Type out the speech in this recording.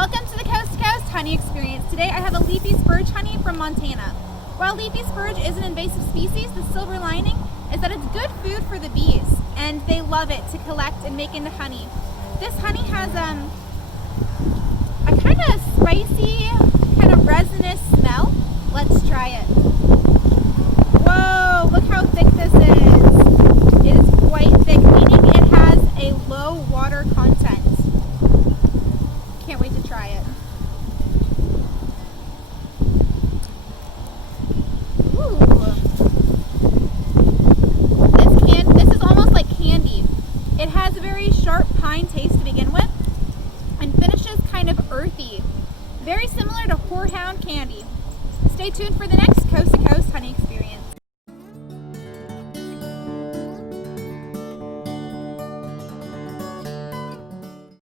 Welcome to the Coast to Coast Honey Experience. Today I have a Leafy Spurge honey from Montana. While Leafy Spurge is an invasive species, the silver lining is that it's good food for the bees, and they love it to collect and make into honey. This honey has a kind of spicy, kind of resinous smell. Let's try it. Whoa, look how thick this is. It is quite thick, meaning it has a low water content. Can't wait to try it. Ooh. This is almost like candy. It has a very sharp pine taste to begin with and finishes kind of earthy. Very similar to horehound candy. Stay tuned for the next Coast to Coast Honey Experience.